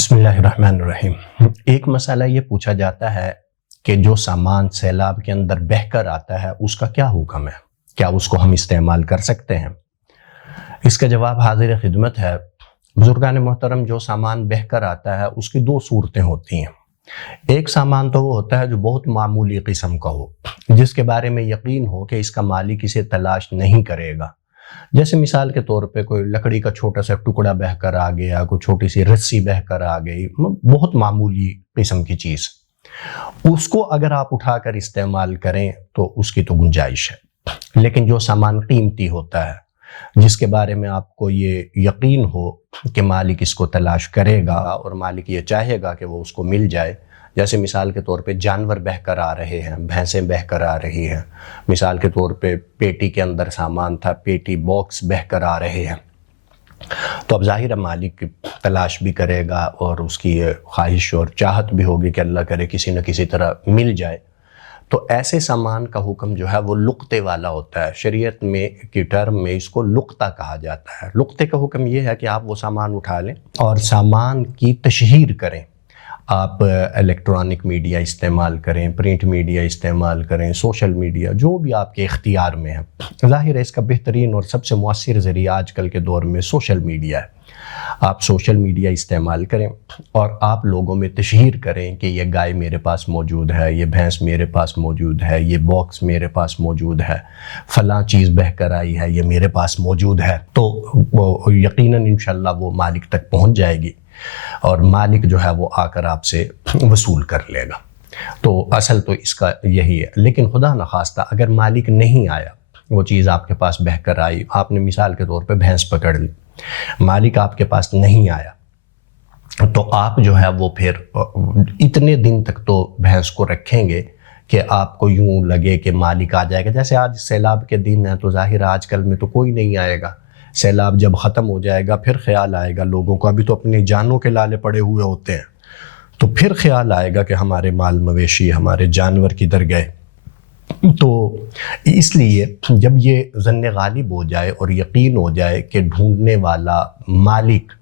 بسم اللہ الرحمن الرحیم۔ ایک مسئلہ یہ پوچھا جاتا ہے کہ جو سامان سیلاب کے اندر بہہ کر آتا ہے اس کا کیا حکم ہے؟ کیا اس کو ہم استعمال کر سکتے ہیں؟ اس کا جواب حاضر خدمت ہے۔ بزرگان محترم، جو سامان بہہ کر آتا ہے اس کی دو صورتیں ہوتی ہیں۔ ایک سامان تو وہ ہوتا ہے جو بہت معمولی قسم کا ہو، جس کے بارے میں یقین ہو کہ اس کا مالک اسے تلاش نہیں کرے گا، جیسے مثال کے طور پہ کوئی لکڑی کا چھوٹا سا ٹکڑا بہہ کر آ گیا، کوئی چھوٹی سی رسی بہہ کر آ گئی، بہت معمولی قسم کی چیز، اس کو اگر آپ اٹھا کر استعمال کریں تو اس کی تو گنجائش ہے۔ لیکن جو سامان قیمتی ہوتا ہے، جس کے بارے میں آپ کو یہ یقین ہو کہ مالک اس کو تلاش کرے گا اور مالک یہ چاہے گا کہ وہ اس کو مل جائے، جیسے مثال کے طور پہ جانور بہہ کر آ رہے ہیں، بھینسیں بہہ کر آ رہی ہیں، مثال کے طور پہ پیٹی کے اندر سامان تھا، پیٹی باکس بہہ کر آ رہے ہیں، تو اب ظاہر ہے مالک تلاش بھی کرے گا اور اس کی خواہش اور چاہت بھی ہوگی کہ اللہ کرے کسی نہ کسی طرح مل جائے۔ تو ایسے سامان کا حکم جو ہے وہ لقطے والا ہوتا ہے۔ شریعت میں کی ٹرم میں اس کو لقطہ کہا جاتا ہے۔ لقطے کا حکم یہ ہے کہ آپ وہ سامان اٹھا لیں اور سامان کی تشہیر کریں۔ آپ الیکٹرانک میڈیا استعمال کریں، پرنٹ میڈیا استعمال کریں، سوشل میڈیا، جو بھی آپ کے اختیار میں ہے۔ ظاہر ہے اس کا بہترین اور سب سے مؤثر ذریعہ آج کل کے دور میں سوشل میڈیا ہے۔ آپ سوشل میڈیا استعمال کریں اور آپ لوگوں میں تشہیر کریں کہ یہ گائے میرے پاس موجود ہے، یہ بھینس میرے پاس موجود ہے، یہ باکس میرے پاس موجود ہے، فلاں چیز بہہ کر آئی ہے، یہ میرے پاس موجود ہے، تو وہ یقیناً انشاءاللہ وہ مالک تک پہنچ جائے گی اور مالک جو ہے وہ آ کر آپ سے وصول کر لے گا۔ تو اصل تو اس کا یہی ہے۔ لیکن خدا نخواستہ اگر مالک نہیں آیا، وہ چیز آپ کے پاس بہہ کر آئی، آپ نے مثال کے طور پہ بھینس پکڑ لی، مالک آپ کے پاس نہیں آیا، تو آپ جو ہے وہ پھر اتنے دن تک تو بھینس کو رکھیں گے کہ آپ کو یوں لگے کہ مالک آ جائے گا۔ جیسے آج سیلاب کے دن ہے تو ظاہر آج کل میں تو کوئی نہیں آئے گا، سیلاب جب ختم ہو جائے گا پھر خیال آئے گا لوگوں کو، ابھی تو اپنی جانوں کے لالے پڑے ہوئے ہوتے ہیں، تو پھر خیال آئے گا کہ ہمارے مال مویشی، ہمارے جانور کدھر گئے۔ تو اس لیے جب یہ ظن غالب ہو جائے اور یقین ہو جائے کہ ڈھونڈنے والا مالک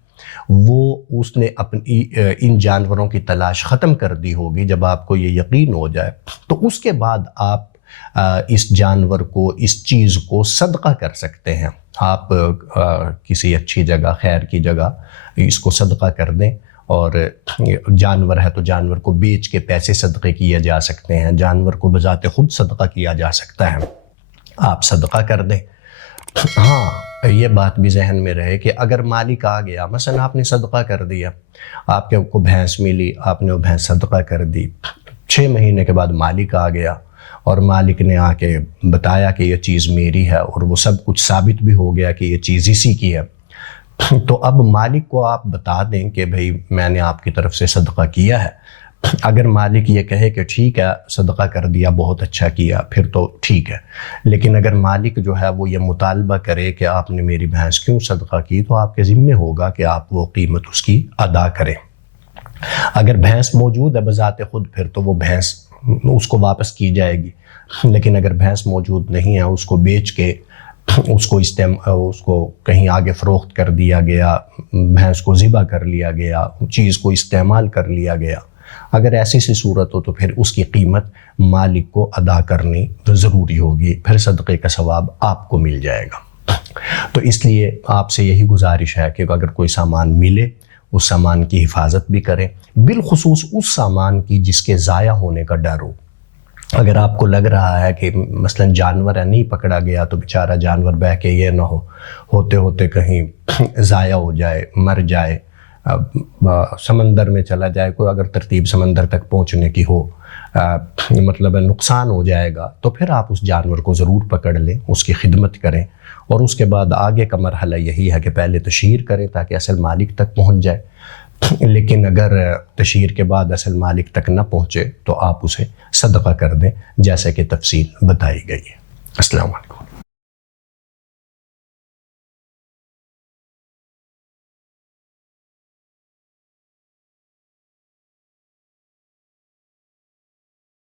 اس نے اپنی ان جانوروں کی تلاش ختم کر دی ہوگی، جب آپ کو یہ یقین ہو جائے تو اس کے بعد آپ اس جانور کو، اس چیز کو صدقہ کر سکتے ہیں۔ آپ کسی اچھی جگہ، خیر کی جگہ اس کو صدقہ کر دیں، اور جانور ہے تو جانور کو بیچ کے پیسے صدقے کیے جا سکتے ہیں، جانور کو بذات خود صدقہ کیا جا سکتا ہے، آپ صدقہ کر دیں۔ ہاں، یہ بات بھی ذہن میں رہے کہ اگر مالک آ گیا، مثلا آپ نے صدقہ کر دیا، آپ کو بھینس ملی، آپ نے وہ بھینس صدقہ کر دی، 6 مہینے کے بعد مالک آ گیا اور مالک نے آ کے بتایا کہ یہ چیز میری ہے اور وہ سب کچھ ثابت بھی ہو گیا کہ یہ چیز اسی کی ہے، تو اب مالک کو آپ بتا دیں کہ بھئی میں نے آپ کی طرف سے صدقہ کیا ہے۔ اگر مالک یہ کہے کہ ٹھیک ہے صدقہ کر دیا، بہت اچھا کیا، پھر تو ٹھیک ہے۔ لیکن اگر مالک جو ہے وہ یہ مطالبہ کرے کہ آپ نے میری بھینس کیوں صدقہ کی، تو آپ کے ذمہ ہوگا کہ آپ وہ قیمت اس کی ادا کریں۔ اگر بھینس موجود ہے بذات خود، پھر تو وہ بھینس اس کو واپس کی جائے گی، لیکن اگر بھینس موجود نہیں ہے، اس کو بیچ کے اس کو کہیں آگے فروخت کر دیا گیا، بھینس کو ذبح کر لیا گیا، چیز کو استعمال کر لیا گیا، اگر ایسی سی صورت ہو تو پھر اس کی قیمت مالک کو ادا کرنی ضروری ہوگی، پھر صدقے کا ثواب آپ کو مل جائے گا۔ تو اس لیے آپ سے یہی گزارش ہے کہ اگر کوئی سامان ملے، اس سامان کی حفاظت بھی کریں، بالخصوص اس سامان کی جس کے ضائع ہونے کا ڈر ہو۔ اگر آپ کو لگ رہا ہے کہ مثلا جانور ہے، نہیں پکڑا گیا تو بیچارہ جانور بہہ کے یہ نہ ہوتے ہوتے کہیں ضائع ہو جائے، مر جائے، سمندر میں چلا جائے، کوئی اگر ترتیب سمندر تک پہنچنے کی ہو، مطلب نقصان ہو جائے گا، تو پھر آپ اس جانور کو ضرور پکڑ لیں، اس کی خدمت کریں، اور اس کے بعد آگے کا مرحلہ یہی ہے کہ پہلے تشہیر کریں تاکہ اصل مالک تک پہنچ جائے۔ لیکن اگر تشہیر کے بعد اصل مالک تک نہ پہنچے تو آپ اسے صدقہ کر دیں، جیسے کہ تفصیل بتائی گئی ہے۔ السلام علیکم۔